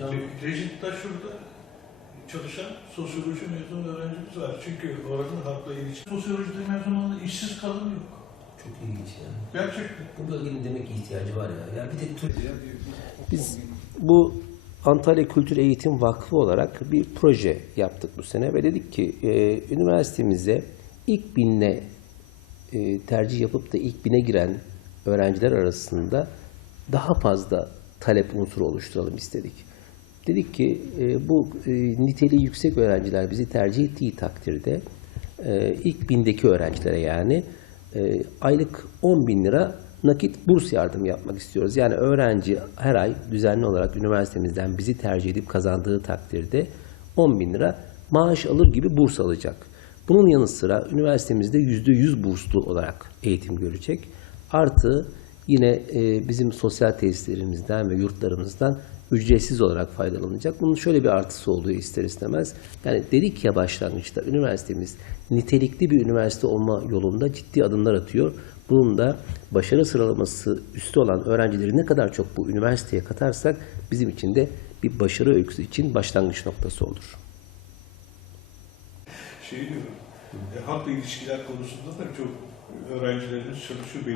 Re- Reşit'te şurada çalışan sosyoloji mezunu öğrencimiz var. Çünkü oranın halkla ilişki. Sosyolojide mezun olan işsiz kadın yok. çok ilginç yani. Gerçekten. Bu bölgenin demek ki ihtiyacı var ya. Ya bir tek Türk Biz bu Antalya Kültür Eğitim Vakfı olarak bir proje yaptık bu sene ve dedik ki e, üniversitemize ilk binle e, tercih yapıp da ilk bine giren öğrenciler arasında daha fazla talep unsuru oluşturalım istedik. Dedik ki e, bu e, niteliği yüksek öğrenciler bizi tercih ettiği takdirde e, ilk bindeki öğrencilere yani e, aylık 10 bin lira nakit burs yardım yapmak istiyoruz. Yani öğrenci her ay düzenli olarak üniversitemizden bizi tercih edip kazandığı takdirde 10 bin lira maaş alır gibi burs alacak. Bunun yanı sıra üniversitemizde %100 burslu olarak eğitim görecek. Artı yine e, bizim sosyal tesislerimizden ve yurtlarımızdan ücretsiz olarak faydalanacak. Bunun şöyle bir artısı olduğu ister istemez. Yani dedik ya başlangıçta üniversitemiz nitelikli bir üniversite olma yolunda ciddi adımlar atıyor. Bunun da başarı sıralaması üstü olan öğrencileri ne kadar çok bu üniversiteye katarsak bizim için de bir başarı öyküsü için başlangıç noktası olur. Şey diyorum. E, halkla ilişkiler konusunda da çok öğrencilerimiz çalışıyor.